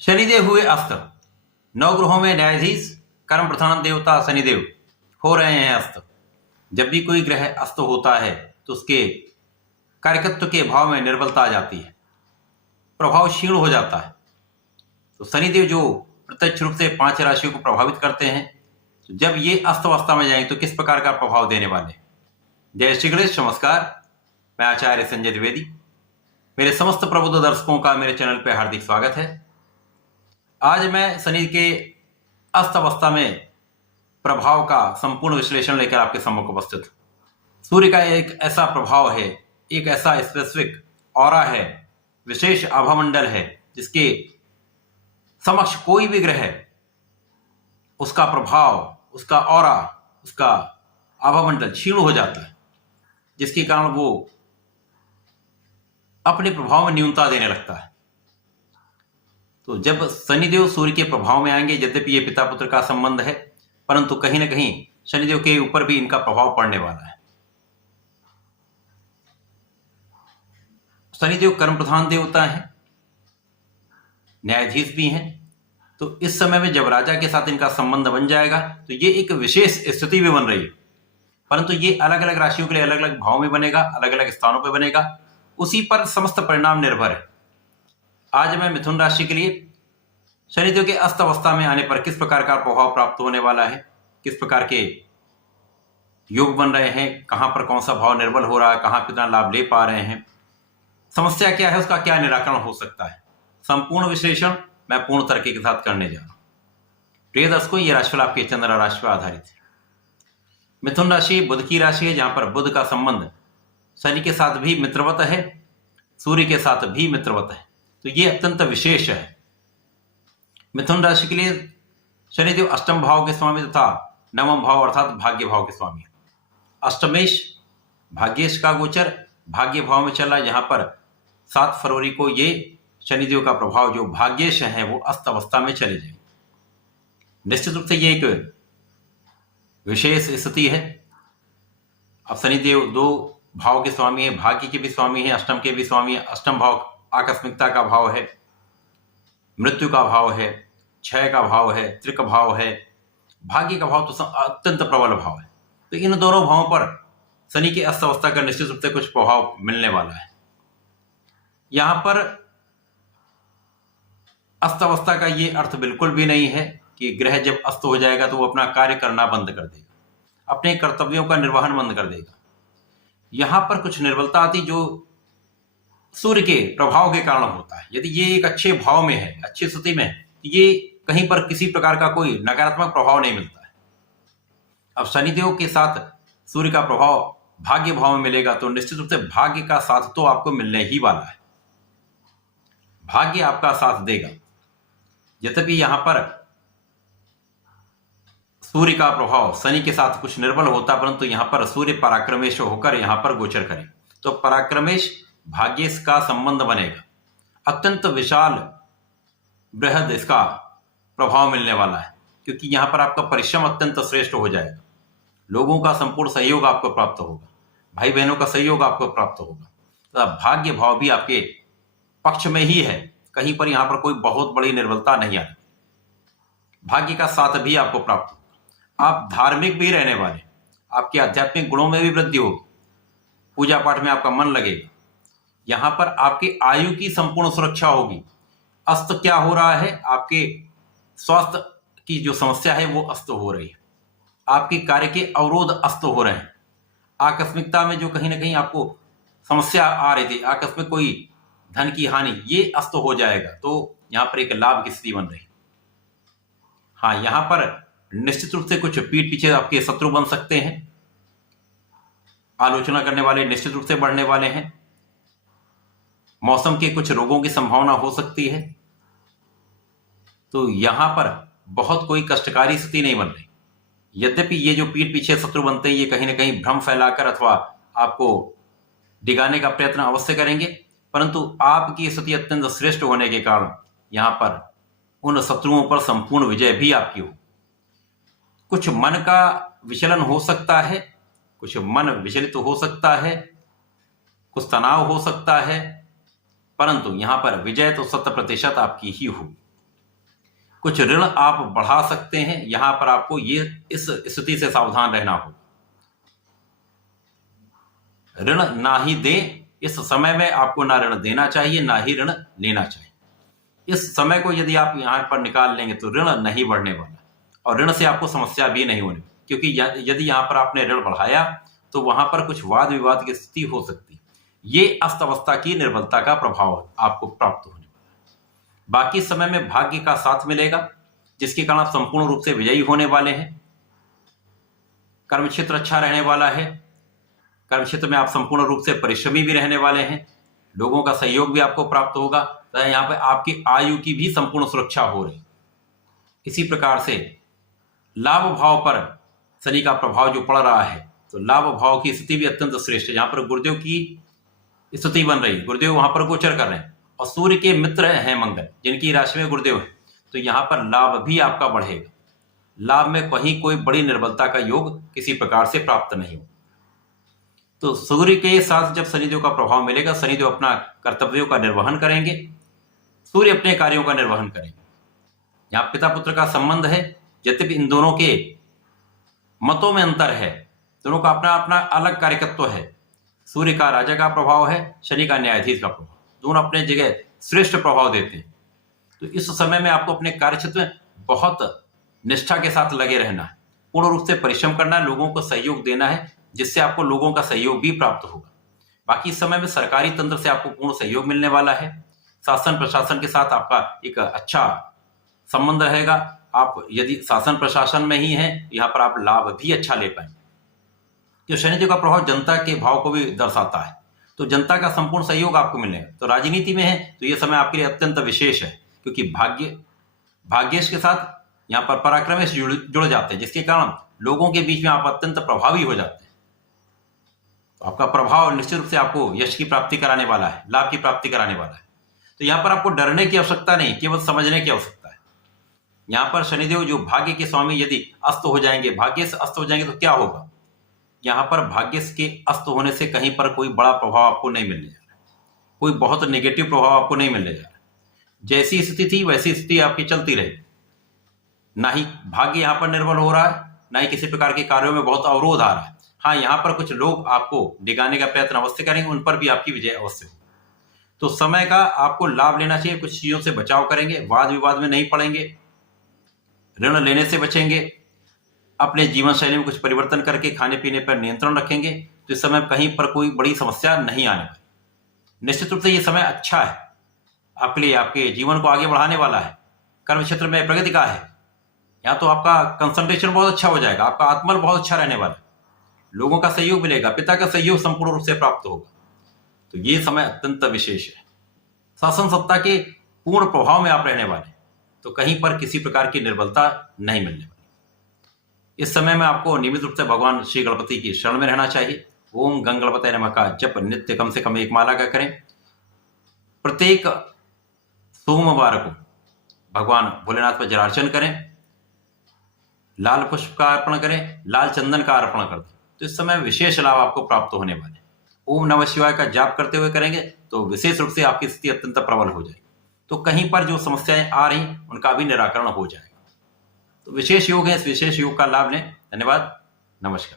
शनिदेव हुए अस्त। नवग्रहों में न्यायाधीश कर्म प्रधान देवता शनिदेव हो रहे हैं अस्त। जब भी कोई ग्रह अस्त होता है तो उसके कार्यकत्व के भाव में निर्बलता आ जाती है, प्रभाव क्षीण हो जाता है। तो शनिदेव जो प्रत्यक्ष रूप से 5 राशियों को प्रभावित करते हैं, तो जब ये अस्त अवस्था में जाएं तो किस प्रकार का प्रभाव देने वाले हैं। जय श्री गणेश, नमस्कार। मैं आचार्य संजय द्विवेदी। मेरे समस्त प्रबुद्ध दर्शकों का मेरे चैनल पर हार्दिक स्वागत है। आज मैं शनि के अस्त अवस्था में प्रभाव का संपूर्ण विश्लेषण लेकर आपके सम्मुख उपस्थित हूं। सूर्य का एक ऐसा प्रभाव है, एक ऐसा स्पेसिफिक ऑरा है, विशेष आभामंडल है, जिसके समक्ष कोई भी ग्रह, उसका प्रभाव, उसका ऑरा, उसका आभामंडल क्षीण हो जाता है, जिसके कारण वो अपने प्रभाव में न्यूनता देने लगता है। तो जब शनिदेव सूर्य के प्रभाव में आएंगे, यद्यपि ये पिता पुत्र का संबंध है, परंतु कहीं ना कहीं शनिदेव के ऊपर भी इनका प्रभाव पड़ने वाला है। शनिदेव कर्म प्रधान देवता है, न्यायाधीश भी हैं। तो इस समय में जब राजा के साथ इनका संबंध बन जाएगा तो ये एक विशेष स्थिति भी बन रही है, परंतु ये अलग अलग राशियों के लिए अलग अलग भाव में बनेगा, अलग अलग स्थानों पर बनेगा, उसी पर समस्त परिणाम निर्भर है। आज मैं मिथुन राशि के लिए शनिदेव के अस्त अवस्था में आने पर किस प्रकार का प्रभाव प्राप्त होने वाला है, किस प्रकार के योग बन रहे हैं, कहां पर कौन सा भाव निर्बल हो रहा है, कहां कितना लाभ ले पा रहे हैं, समस्या क्या है, उसका क्या निराकरण हो सकता है, संपूर्ण विश्लेषण मैं पूर्ण तरीके के साथ करने जा रहा हूं। प्रिय दर्शकों, ये राशिफल आपके चंद्र राशि पर आधारित है। मिथुन राशि बुध की राशि है, जहां पर बुध का संबंध शनि के साथ भी मित्रवत है, सूर्य के साथ भी मित्रवत है। तो ये अत्यंत विशेष है। मिथुन राशि के लिए शनिदेव अष्टम भाव के स्वामी तथा नवम भाव अर्थात भाग्य भाव के स्वामी। अष्टमेश भाग्येश का गोचर भाग्य भाव में चला, यहां पर 7 फरवरी को ये शनिदेव का प्रभाव जो भाग्येश है वो अस्त अवस्था में चले जाएंगे। निश्चित रूप से ये एक विशेष स्थिति है। अब शनिदेव 2 भाव के स्वामी है, भाग्य के भी स्वामी है, अष्टम के भी स्वामी है। अष्टम भाव आकस्मिकता का भाव है, मृत्यु का भाव है, क्षय का भाव है, त्रिक भाव है। भाग्य का भाव तो अत्यंत प्रबल भाव है। तो इन दोनों भावों पर शनि के अस्त अवस्था का निश्चित रूप से कुछ प्रभाव मिलने वाला है। यहां पर अस्त अवस्था का ये अर्थ बिल्कुल भी नहीं है कि ग्रह जब अस्त हो जाएगा तो वो अपना कार्य करना बंद कर देगा, अपने कर्तव्यों का निर्वहन बंद कर देगा। यहां पर कुछ निर्बलता आती जो सूर्य के प्रभाव के कारण होता है। यदि ये एक अच्छे भाव में है, अच्छी स्थिति में है, तो ये कहीं पर किसी प्रकार का कोई नकारात्मक प्रभाव नहीं मिलता है। अब शनिदेव के साथ सूर्य का प्रभाव भाग्य भाव में मिलेगा तो निश्चित रूप से भाग्य का साथ तो आपको मिलने ही वाला है, भाग्य आपका साथ देगा। यद्यपि यहां पर सूर्य का प्रभाव शनि के साथ कुछ निर्बल होता, परंतु यहां पर सूर्य पराक्रमेश होकर यहां पर गोचर करें तो पराक्रमेश भाग्येश का संबंध बनेगा। अत्यंत विशाल बृहद इसका प्रभाव मिलने वाला है, क्योंकि यहां पर आपका परिश्रम अत्यंत श्रेष्ठ हो जाएगा। लोगों का संपूर्ण सहयोग आपको प्राप्त होगा, भाई बहनों का सहयोग आपको प्राप्त होगा। तो भाग्य भाव भी आपके पक्ष में ही है, कहीं पर यहां पर कोई बहुत बड़ी निर्बलता नहीं आएगी। भाग्य का साथ भी आपको प्राप्त होगा। आप धार्मिक भी रहने वाले, आपके आध्यात्मिक गुणों में भी वृद्धि होगी, पूजा पाठ में आपका मन लगेगा। यहां पर आपकी आयु की संपूर्ण सुरक्षा होगी। अस्त क्या हो रहा है, आपके स्वास्थ्य की जो समस्या है वो अस्त हो रही है, आपके कार्य के अवरोध अस्त हो रहे हैं। आकस्मिकता में जो कहीं ना कहीं आपको समस्या आ रही थी, आकस्मिक कोई धन की हानि, ये अस्त हो जाएगा। तो यहां पर एक लाभ की स्थिति बन रही। हाँ, यहां पर निश्चित रूप से कुछ पीठ पीछे आपके शत्रु बन सकते हैं, आलोचना करने वाले निश्चित रूप से बढ़ने वाले हैं, मौसम के कुछ रोगों की संभावना हो सकती है। तो यहां पर बहुत कोई कष्टकारी स्थिति नहीं बन रही। यद्यपि ये जो पीठ पीछे शत्रु बनते हैं ये कहीं ना कहीं भ्रम फैलाकर अथवा आपको डिगाने का प्रयत्न अवश्य करेंगे, परंतु आपकी स्थिति अत्यंत श्रेष्ठ होने के कारण यहां पर उन शत्रुओं पर संपूर्ण विजय भी आपकी हो। कुछ मन का विचलन हो सकता है, कुछ मन विचलित हो सकता है, कुछ तनाव हो सकता है, परंतु यहां पर विजय तो 100% आपकी ही होगी। कुछ ऋण आप बढ़ा सकते हैं, यहां पर आपको ये इस स्थिति से सावधान रहना होगा। ऋण ना ही दें, इस समय में आपको ना ऋण देना चाहिए ना ही ऋण लेना चाहिए। इस समय को यदि आप यहां पर निकाल लेंगे तो ऋण नहीं बढ़ने वाला और ऋण से आपको समस्या भी नहीं होनी, क्योंकि यदि यहां पर आपने ऋण बढ़ाया तो वहां पर कुछ वाद विवाद की स्थिति हो सकती है। ये अस्त अवस्था की निर्बलता का प्रभाव आपको प्राप्त होने वाला। बाकी समय में भाग्य का साथ मिलेगा, जिसके कारण आप संपूर्ण रूप से विजयी होने वाले हैं। कर्म क्षेत्र अच्छा रहने वाला है। कर्म क्षेत्र में आप संपूर्ण रूप से परिश्रमी भी रहने वाले हैं। लोगों का सहयोग भी आपको प्राप्त होगा। तो यहाँ पे आपकी आयु की भी संपूर्ण सुरक्षा हो रही। इसी प्रकार से लाभ भाव पर शनि का प्रभाव जो पड़ रहा है, तो लाभ भाव की स्थिति भी अत्यंत श्रेष्ठ है। यहाँ पर गुरुदेव की स्थिति बन रही है, गुरुदेव वहां पर गोचर कर रहे हैं और सूर्य के मित्र हैं मंगल, जिनकी राशि में गुरुदेव है। तो यहाँ पर लाभ भी आपका बढ़ेगा। लाभ में कहीं कोई बड़ी निर्बलता का योग किसी प्रकार से प्राप्त नहीं हो। तो सूर्य के साथ जब शनिदेव का प्रभाव मिलेगा, शनिदेव अपना कर्तव्यों का निर्वहन करेंगे, सूर्य अपने कार्यों का निर्वहन करेंगे। यहाँ पिता पुत्र का संबंध है, यद्यपि इन दोनों के मतों में अंतर है, दोनों का अपना अपना अलग कार्यकत्व है। सूर्य का राजा का प्रभाव है, शनि का न्यायाधीश का प्रभाव, दोनों अपने जगह श्रेष्ठ प्रभाव देते हैं। तो इस समय में आपको अपने कार्य क्षेत्र में बहुत निष्ठा के साथ लगे रहना है, पूर्ण रूप से परिश्रम करना है, लोगों को सहयोग देना है, जिससे आपको लोगों का सहयोग भी प्राप्त होगा। बाकी समय में सरकारी तंत्र से आपको पूर्ण सहयोग मिलने वाला है। शासन प्रशासन के साथ आपका एक अच्छा संबंध रहेगा। आप यदि शासन प्रशासन में ही हैं, यहाँ पर आप लाभ भी अच्छा ले पाएंगे। जो शनिदेव का प्रभाव जनता के भाव को भी दर्शाता है, तो जनता का संपूर्ण सहयोग आपको मिलेगा। तो राजनीति में है तो यह समय आपके लिए अत्यंत विशेष है, क्योंकि भाग्येश के साथ यहाँ पर पराक्रमेश जुड़ जाते हैं, जिसके कारण लोगों के बीच में आप अत्यंत प्रभावी हो जाते हैं। तो आपका प्रभाव निश्चित रूप से आपको यश की प्राप्ति कराने वाला है, लाभ की प्राप्ति कराने वाला है। तो यहाँ पर आपको डरने की आवश्यकता नहीं, केवल समझने की आवश्यकता है। यहाँ पर शनिदेव जो भाग्य के स्वामी यदि अस्त हो जाएंगे, भाग्य से अस्त हो जाएंगे, तो क्या होगा? यहाँ पर भाग्य के अस्त होने से कहीं पर कोई बड़ा प्रभाव आपको नहीं मिलने जा रहा, कोई बहुत नेगेटिव प्रभाव आपको नहीं मिलने जा रहा। जैसी स्थिति थी वैसी स्थिति आपकी चलती रहेगी। ना ही भाग्य यहाँ पर निर्बल हो रहा है, ना ही किसी प्रकार के कार्यों में बहुत अवरोध आ रहा है। हाँ, यहाँ पर कुछ लोग आपको डिगाने का प्रयत्न अवश्य करेंगे, उन पर भी आपकी विजय अवश्य हो। तो समय का आपको लाभ लेना चाहिए, कुछ चीजों से बचाव करेंगे, वाद विवाद में नहीं पड़ेंगे, ऋण लेने से बचेंगे, अपने जीवन शैली में कुछ परिवर्तन करके खाने पीने पर नियंत्रण रखेंगे। तो इस समय कहीं पर कोई बड़ी समस्या नहीं आने वाली। निश्चित रूप से ये समय अच्छा है आपके लिए, आपके जीवन को आगे बढ़ाने वाला है। कर्म क्षेत्र में प्रगति का है। यहाँ तो आपका कंसंट्रेशन बहुत अच्छा हो जाएगा, आपका आत्मबल बहुत अच्छा रहने वाला है, लोगों का सहयोग मिलेगा, पिता का सहयोग संपूर्ण रूप से प्राप्त होगा। तो ये समय अत्यंत विशेष है। शासन सत्ता के पूर्ण प्रभाव में आप रहने वाले, तो कहीं पर किसी प्रकार की निर्बलता नहीं मिलने वाली। इस समय में आपको नियमित रूप से भगवान श्री गणपति की शरण में रहना चाहिए। ओम गंग गणपतये नमः का जप नित्य कम से कम 1 माला का करें। प्रत्येक सोमवार को भगवान भोलेनाथ पर जलार्चन करें, लाल पुष्प का अर्पण करें, लाल चंदन का अर्पण कर दें। तो इस समय विशेष लाभ आपको प्राप्त होने वाले। ओम नमः शिवाय का जाप करते हुए करेंगे तो विशेष रूप से आपकी स्थिति अत्यंत प्रबल हो जाएगी। तो कहीं पर जो समस्याएं आ रही उनका भी निराकरण हो जाएगा। तो विशेष योग है, इस विशेष योग का लाभ लें। धन्यवाद, नमस्कार।